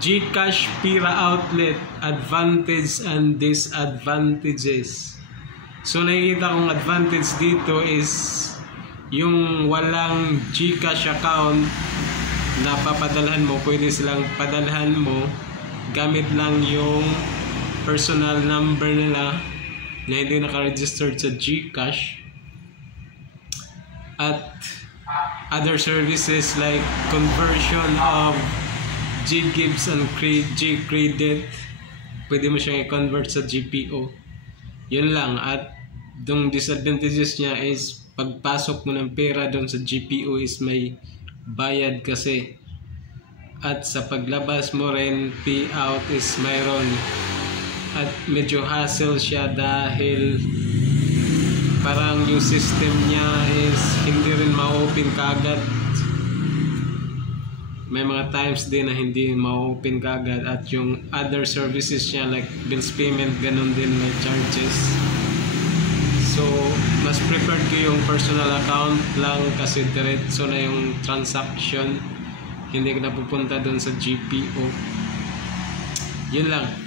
GCash Pira Outlet, advantage and disadvantages. So nakikita kong advantage dito is yung walang GCash account na papadalhan mo, pwede silang padalhan mo gamit lang yung personal number nila na hindi naka-registered sa GCash. At other services like conversion of G-Gibbs and G-Credit, pwede mo siyang i-convert sa GPO. Yun lang. At yung disadvantages niya is pagpasok mo ng pera doon sa GPO is may bayad kasi. At sa paglabas mo rin, payout is mayroon. At medyo hassle siya dahil parang yung system niya is hindi rin ma-open kaagad. May mga times din na hindi ma-open kaagad. At yung other services niya like bills payment, ganun din may charges. So mas preferred ko yung personal account lang kasi diretso na yung transaction, hindi ko na pupunta dun sa GPO. Yun lang.